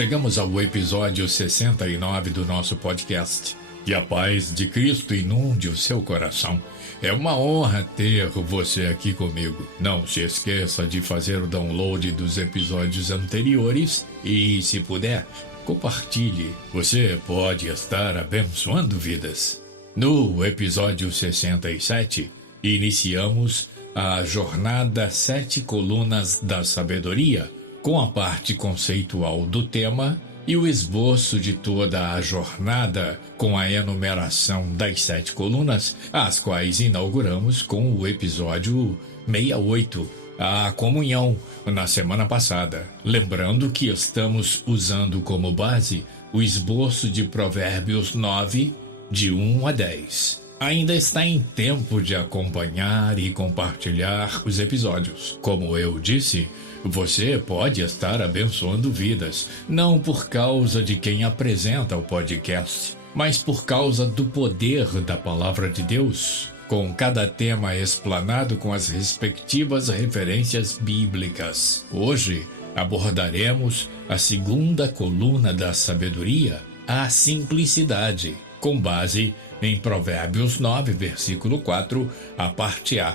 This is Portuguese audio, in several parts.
Chegamos ao episódio 69 do nosso podcast. Que a paz de Cristo inunde o seu coração. É uma honra ter você aqui comigo. Não se esqueça de fazer o download dos episódios anteriores e, se puder, compartilhe. Você pode estar abençoando vidas. No episódio 67, iniciamos a jornada 7 colunas da sabedoria, com a parte conceitual do tema e o esboço de toda a jornada, com a enumeração das 7 colunas, as quais inauguramos com o episódio 68, a comunhão, na semana passada. Lembrando que estamos usando como base o esboço de Provérbios 9, de 1 a 10. Ainda está em tempo de acompanhar e compartilhar os episódios. Como eu disse, você pode estar abençoando vidas, não por causa de quem apresenta o podcast, mas por causa do poder da Palavra de Deus, com cada tema explanado com as respectivas referências bíblicas. Hoje abordaremos a segunda coluna da sabedoria, a simplicidade, com base em Provérbios 9, versículo 4, a parte A.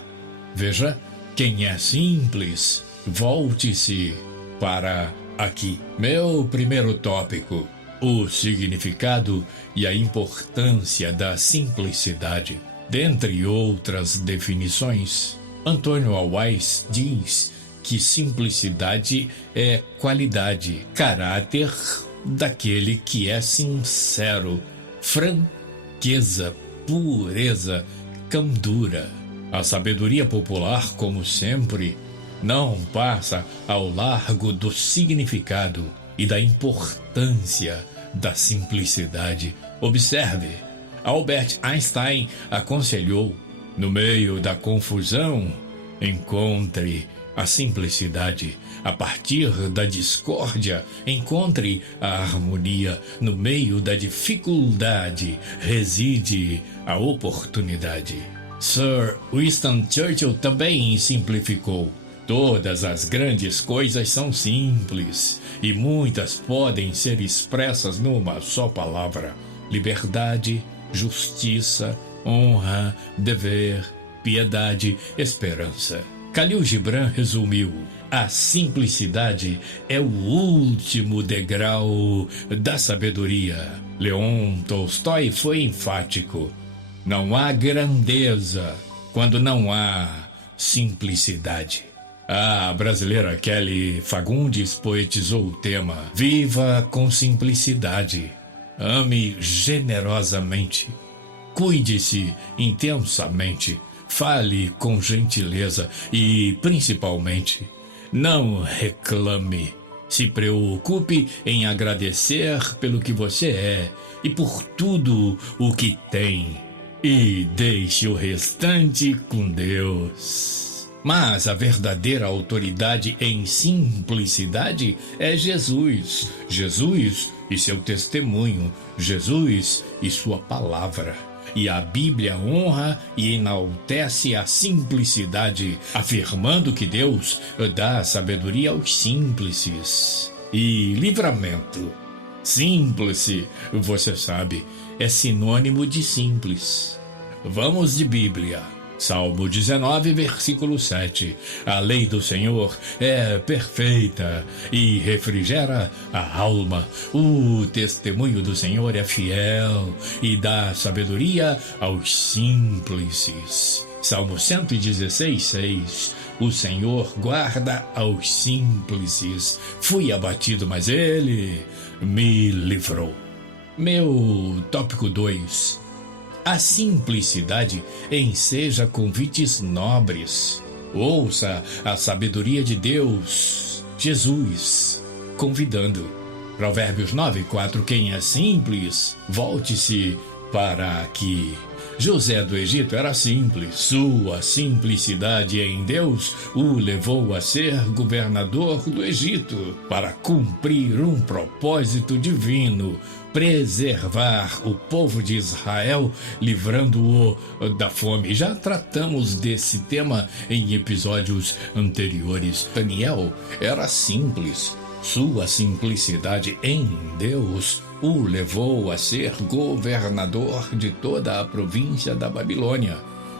Veja, quem é simples, volte-se para aqui. Meu primeiro tópico: o significado e a importância da simplicidade. Dentre outras definições, Antônio Alwais diz que simplicidade é qualidade, caráter daquele que é sincero, franqueza, pureza, candura. A sabedoria popular, como sempre, não passa ao largo do significado e da importância da simplicidade. Observe, Albert Einstein aconselhou: no meio da confusão, encontre a simplicidade. A partir da discórdia, encontre a harmonia. No meio da dificuldade, reside a oportunidade. Sir Winston Churchill também simplificou: todas as grandes coisas são simples e muitas podem ser expressas numa só palavra: liberdade, justiça, honra, dever, piedade, esperança. Khalil Gibran resumiu: a simplicidade é o último degrau da sabedoria. Leon Tolstói foi enfático: não há grandeza quando não há simplicidade. A brasileira Kelly Fagundes poetizou o tema: viva com simplicidade, ame generosamente, cuide-se intensamente, fale com gentileza e, principalmente, não reclame. Se preocupe em agradecer pelo que você é e por tudo o que tem, e deixe o restante com Deus. Mas a verdadeira autoridade em simplicidade é Jesus. Jesus e seu testemunho, Jesus e sua palavra. E a Bíblia honra e enaltece a simplicidade, afirmando que Deus dá sabedoria aos simples. E livramento. Símplice, você sabe, é sinônimo de simples. Vamos de Bíblia. Salmo 19, versículo 7. A lei do Senhor é perfeita e refrigera a alma. O testemunho do Senhor é fiel e dá sabedoria aos simples. Salmo 116, 6. O Senhor guarda aos simples. Fui abatido, mas Ele me livrou. Meu tópico 2. A simplicidade enseja convites nobres. Ouça a sabedoria de Deus, Jesus, convidando. Provérbios 9:4. Quem é simples, volte-se para aqui. José do Egito era simples. Sua simplicidade em Deus o levou a ser governador do Egito para cumprir um propósito divino: preservar o povo de Israel, livrando-o da fome. Já tratamos desse tema em episódios anteriores. Daniel era simples. Sua simplicidade em Deus o levou a ser governador de toda a província da Babilônia.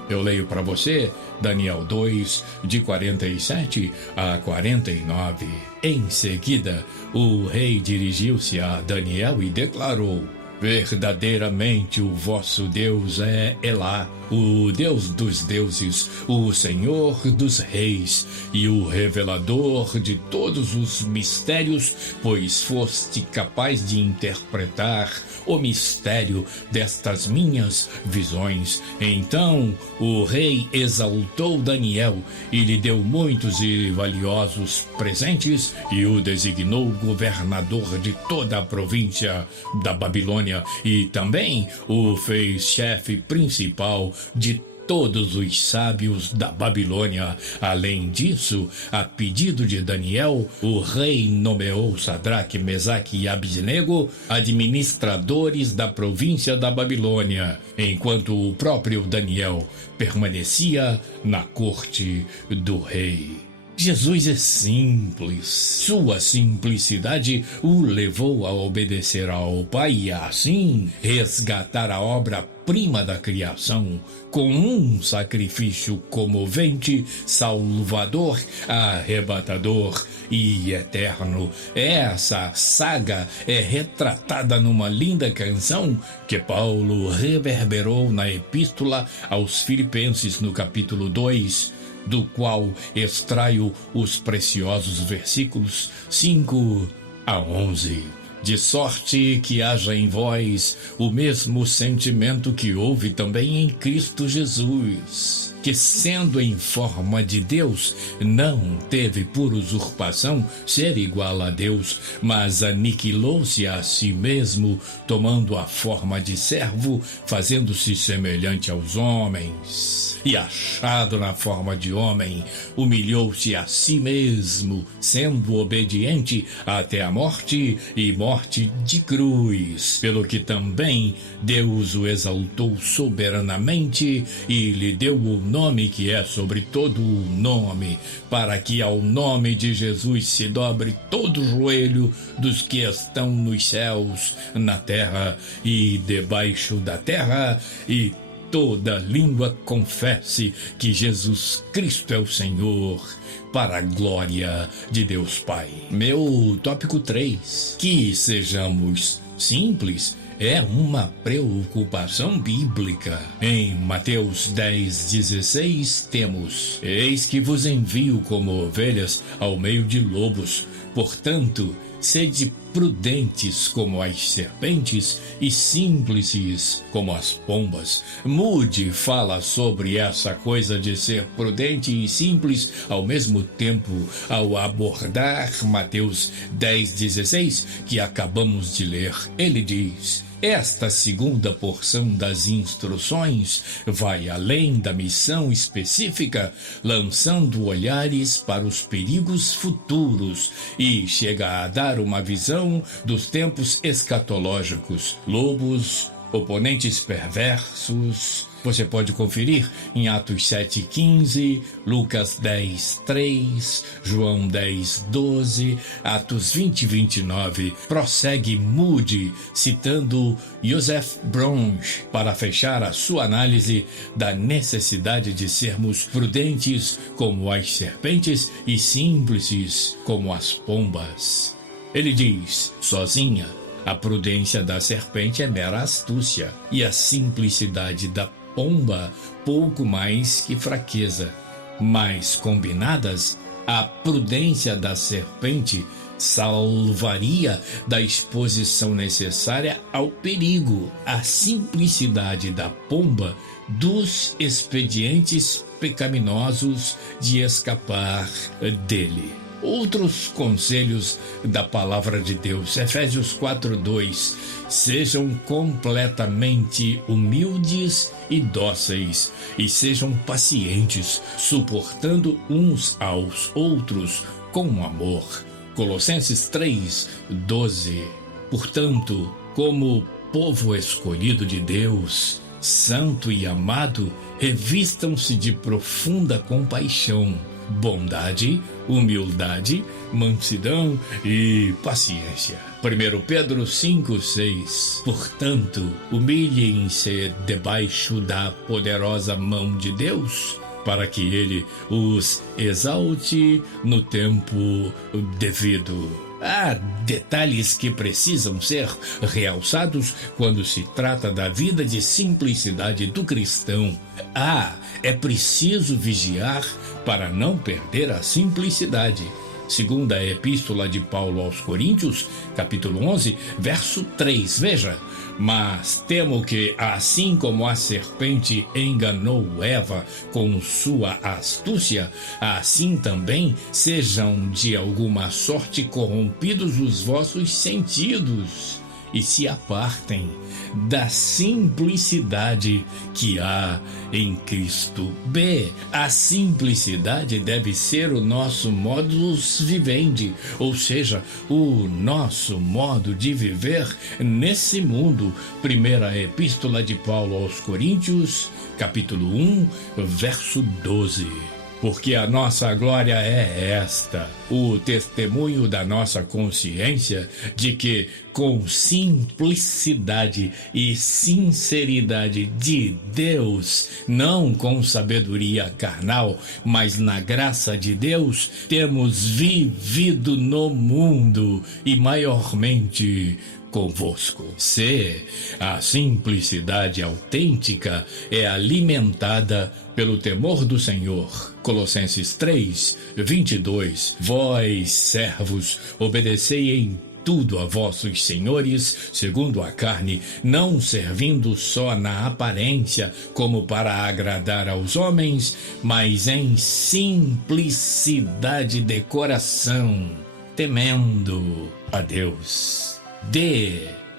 Eu leio para você Daniel 2, de 47 a 49. Em seguida, o rei dirigiu-se a Daniel e declarou: verdadeiramente o vosso Deus é Elá, o Deus dos deuses, o Senhor dos reis e o revelador de todos os mistérios, pois foste capaz de interpretar o mistério destas minhas visões. Então o rei exaltou Daniel e lhe deu muitos e valiosos presentes e o designou governador de toda a província da Babilônia e também o fez chefe principal de todos os sábios da Babilônia. Além disso, a pedido de Daniel, o rei nomeou Sadraque, Mesaque e Abednego administradores da província da Babilônia, enquanto o próprio Daniel permanecia na corte do rei. Jesus é simples. Sua simplicidade o levou a obedecer ao Pai e assim resgatar a obra-prima da criação com um sacrifício comovente, salvador, arrebatador e eterno. Essa saga é retratada numa linda canção que Paulo reverberou na Epístola aos Filipenses, no capítulo 2, do qual extraio os preciosos versículos 5 a 11. De sorte que haja em vós o mesmo sentimento que houve também em Cristo Jesus, que sendo em forma de Deus, não teve por usurpação ser igual a Deus, mas aniquilou-se a si mesmo, tomando a forma de servo, fazendo-se semelhante aos homens. E achado na forma de homem, humilhou-se a si mesmo, sendo obediente até a morte e morte de cruz, pelo que também Deus o exaltou soberanamente e lhe deu o nome que é sobre todo o nome, para que ao nome de Jesus se dobre todo o joelho dos que estão nos céus, na terra e debaixo da terra, e toda língua confesse que Jesus Cristo é o Senhor, para a glória de Deus Pai. Meu tópico 3. Que sejamos simples é uma preocupação bíblica. Em Mateus 10:16 temos: eis que vos envio como ovelhas ao meio de lobos, portanto, sede prudentes como as serpentes e simples como as pombas. Moody fala sobre essa coisa de ser prudente e simples ao mesmo tempo ao abordar Mateus 10:16, que acabamos de ler. Ele diz: esta segunda porção das instruções vai além da missão específica, lançando olhares para os perigos futuros e chega a dar uma visão dos tempos escatológicos. Lobos, oponentes perversos. Você pode conferir em Atos 7:15, Lucas 10:3, João 10:12, Atos 20:29. Prossegue Moody, citando Joseph Browns, para fechar a sua análise da necessidade de sermos prudentes como as serpentes e simples como as pombas. Ele diz: sozinha, a prudência da serpente é mera astúcia, e a simplicidade da pomba pouco mais que fraqueza. Mas combinadas, a prudência da serpente salvaria da exposição necessária ao perigo, a simplicidade da pomba dos expedientes pecaminosos de escapar dele. Outros conselhos da palavra de Deus. Efésios 4:2. Sejam completamente humildes e dóceis, e sejam pacientes, suportando uns aos outros com amor. Colossenses 3:12. Portanto, como povo escolhido de Deus, santo e amado, revistam-se de profunda compaixão, bondade, humildade, mansidão e paciência. 1 Pedro 5:6. Portanto, humilhem-se debaixo da poderosa mão de Deus, para que ele os exalte no tempo devido. Há detalhes que precisam ser realçados quando se trata da vida de simplicidade do cristão. É preciso vigiar para não perder a simplicidade. Segunda Epístola de Paulo aos Coríntios, capítulo 11, verso 3. Veja: mas temo que, assim como a serpente enganou Eva com sua astúcia, assim também sejam de alguma sorte corrompidos os vossos sentidos e se apartem da simplicidade que há em Cristo. A simplicidade deve ser o nosso modus vivendi, ou seja, o nosso modo de viver nesse mundo. Primeira Epístola de Paulo aos Coríntios, capítulo 1, verso 12. Porque a nossa glória é esta, o testemunho da nossa consciência de que, com simplicidade e sinceridade de Deus, não com sabedoria carnal, mas na graça de Deus, temos vivido no mundo e maiormente convosco. Se a simplicidade autêntica é alimentada pelo temor do Senhor. Colossenses 3:22. Vós, servos, obedecei em tudo a vossos senhores, segundo a carne, não servindo só na aparência, como para agradar aos homens, mas em simplicidade de coração, temendo a Deus.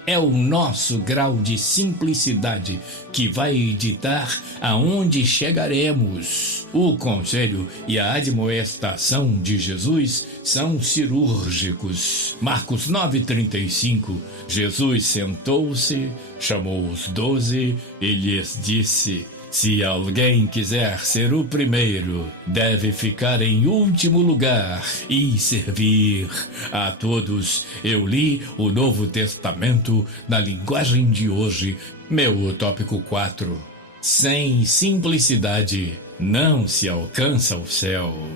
É o nosso grau de simplicidade que vai ditar aonde chegaremos. O conselho e a admoestação de Jesus são cirúrgicos. Marcos 9:35. Jesus sentou-se, chamou os 12 e lhes disse: se alguém quiser ser o primeiro, deve ficar em último lugar e servir a todos. Eu li o Novo Testamento na linguagem de hoje. Meu tópico 4. Sem simplicidade não se alcança o céu.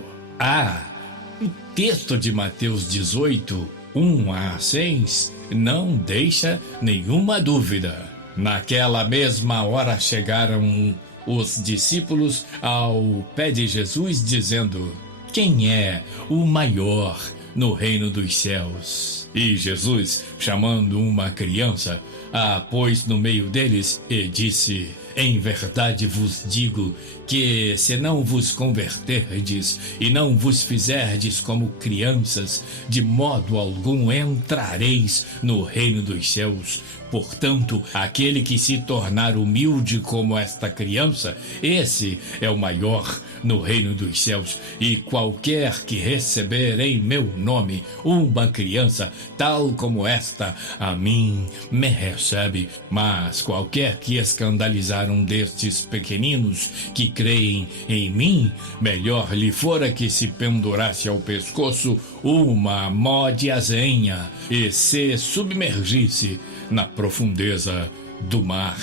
O texto de Mateus 18:1-6 não deixa nenhuma dúvida. Naquela mesma hora chegaram os discípulos ao pé de Jesus, dizendo: quem é o maior no reino dos céus? E Jesus, chamando uma criança, a pôs no meio deles e disse: em verdade vos digo que, se não vos converterdes e não vos fizerdes como crianças, de modo algum entrareis no reino dos céus. Portanto, aquele que se tornar humilde como esta criança, esse é o maior no reino dos céus. E qualquer que receber em meu nome uma criança, tal como esta, a mim me recebe. Mas qualquer que escandalizar um destes pequeninos que creem em mim, melhor lhe fora que se pendurasse ao pescoço uma mó de azenha e se submergisse na profundeza do mar.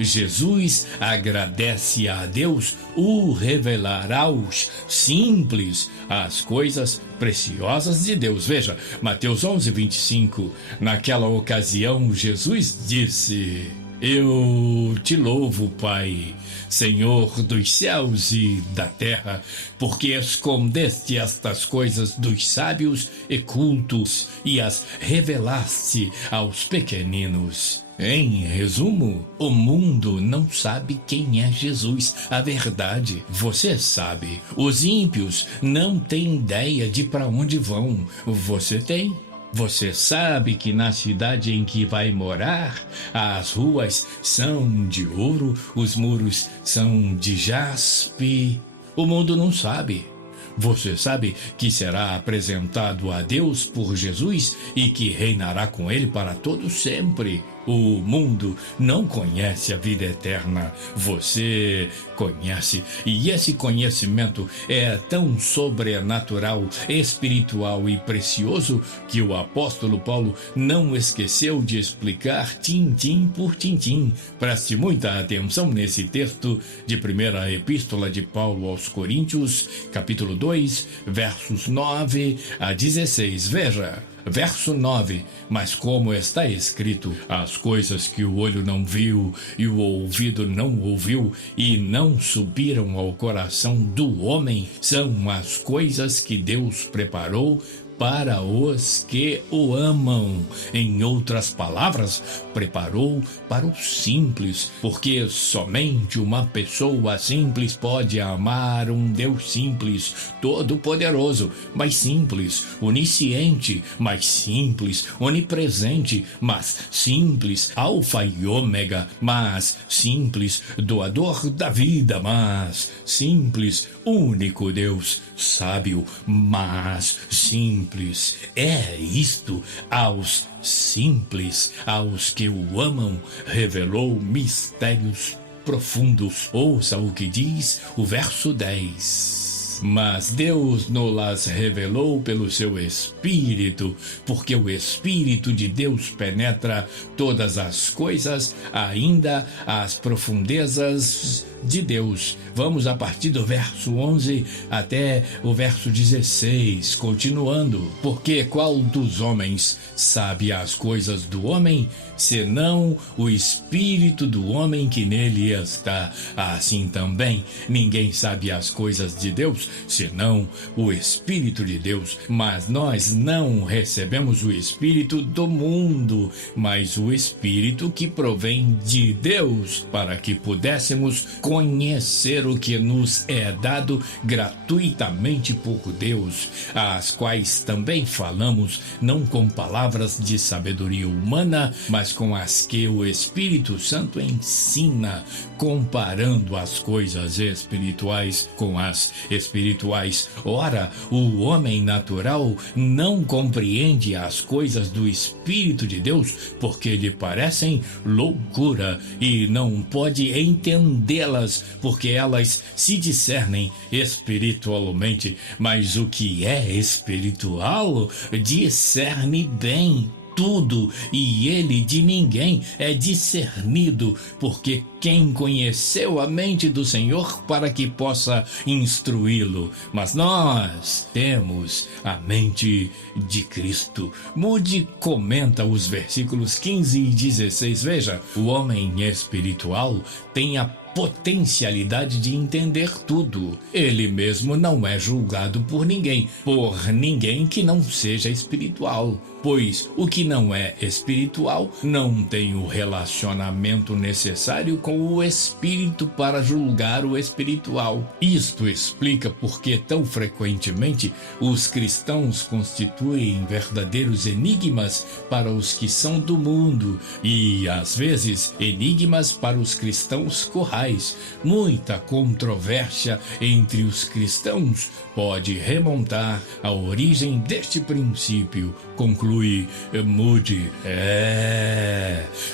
Jesus agradece a Deus o revelar aos simples as coisas preciosas de Deus. Veja, Mateus 11:25. Naquela ocasião, Jesus disse: eu te louvo, Pai, Senhor dos céus e da terra, porque escondeste estas coisas dos sábios e cultos e as revelaste aos pequeninos. Em resumo, o mundo não sabe quem é Jesus, a verdade. Você sabe, os ímpios não têm ideia de para onde vão. Você tem? Você sabe que na cidade em que vai morar, as ruas são de ouro, os muros são de jaspe. O mundo não sabe. Você sabe que será apresentado a Deus por Jesus e que reinará com ele para todo sempre. O mundo não conhece a vida eterna. Você conhece. E esse conhecimento é tão sobrenatural, espiritual e precioso que o apóstolo Paulo não esqueceu de explicar tintim por tintim. Preste muita atenção nesse texto de primeira epístola de Paulo aos Coríntios, capítulo 2, versos 9 a 16. Veja. Verso 9, mas como está escrito, as coisas que o olho não viu e o ouvido não ouviu e não subiram ao coração do homem, são as coisas que Deus preparou para os que o amam. Em outras palavras, preparou para o simples, porque somente uma pessoa simples pode amar um Deus simples, todo-poderoso, mas simples, onisciente, mas simples, onipresente, mas simples, alfa e ômega, mas simples, doador da vida, mas simples, único Deus, sábio, mas simples. É isto aos simples, aos que o amam, revelou mistérios profundos. Ouça o que diz o verso 10. Mas Deus nos revelou pelo seu Espírito, porque o Espírito de Deus penetra todas as coisas, ainda as profundezas de Deus. Vamos a partir do verso 11 até o verso 16, continuando. Porque qual dos homens sabe as coisas do homem, senão o Espírito do homem que nele está? Assim também, ninguém sabe as coisas de Deus, senão o Espírito de Deus. Mas nós não recebemos o Espírito do mundo, mas o Espírito que provém de Deus, para que pudéssemos conhecer o que nos é dado gratuitamente por Deus, as quais também falamos, não com palavras de sabedoria humana, mas com as que o Espírito Santo ensina, comparando as coisas espirituais com as espirituais. Ora, o homem natural não compreende as coisas do Espírito de Deus, porque lhe parecem loucura, e não pode entendê-las, porque elas se discernem espiritualmente. Mas o que é espiritual discerne bem tudo, e ele de ninguém é discernido, porque quem conheceu a mente do Senhor para que possa instruí-lo? Mas nós temos a mente de Cristo. Moody comenta os versículos 15 e 16. Veja, o homem espiritual tem a potencialidade de entender tudo. Ele mesmo não é julgado por ninguém que não seja espiritual, pois o que não é espiritual não tem o relacionamento necessário com o espírito para julgar o espiritual. Isto explica porque tão frequentemente os cristãos constituem verdadeiros enigmas para os que são do mundo e, às vezes, enigmas para os cristãos corrais. Muita controvérsia entre os cristãos pode remontar à origem deste princípio, conclui Moody.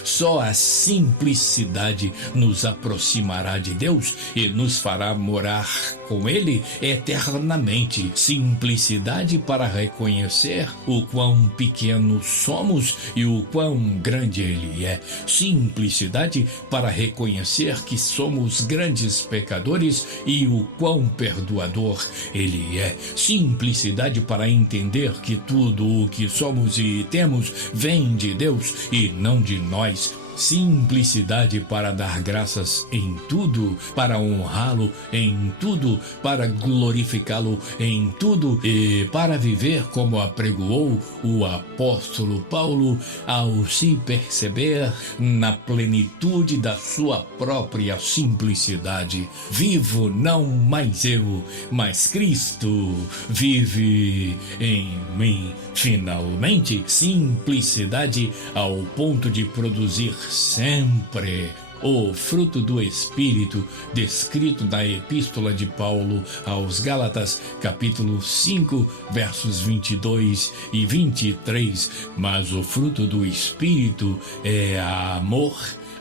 Só a simplicidade nos aproximará de Deus e nos fará morar com Ele eternamente. Simplicidade para reconhecer o quão pequenos somos e o quão grande Ele é. Simplicidade para reconhecer que somos grandes pecadores e o quão perdoador Ele é. Simplicidade para entender que tudo o que somos e temos vem de Deus e não de nós. Simplicidade para dar graças em tudo, para honrá-lo em tudo, para glorificá-lo em tudo e para viver como apregoou o apóstolo Paulo ao se perceber na plenitude da sua própria simplicidade. Vivo não mais eu, mas Cristo vive em mim. Finalmente, simplicidade ao ponto de produzir sempre o fruto do Espírito, descrito na Epístola de Paulo aos Gálatas, capítulo 5, versos 22 e 23. Mas o fruto do Espírito é amor,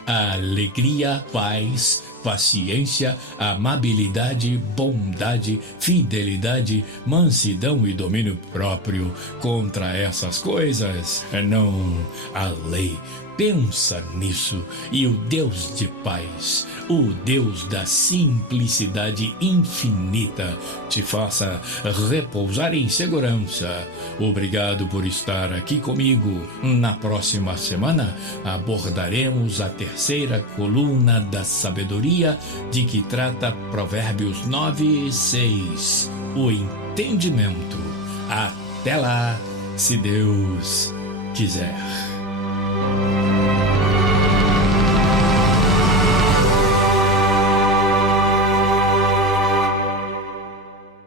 alegria, paz, paciência, amabilidade, bondade, fidelidade, mansidão e domínio próprio. Contra essas coisas não há lei. Pensa nisso, e o Deus de paz, o Deus da simplicidade infinita, te faça repousar em segurança. Obrigado por estar aqui comigo. Na próxima semana abordaremos a terceira coluna da sabedoria, de que trata Provérbios 9:6, o entendimento. Até lá, se Deus quiser.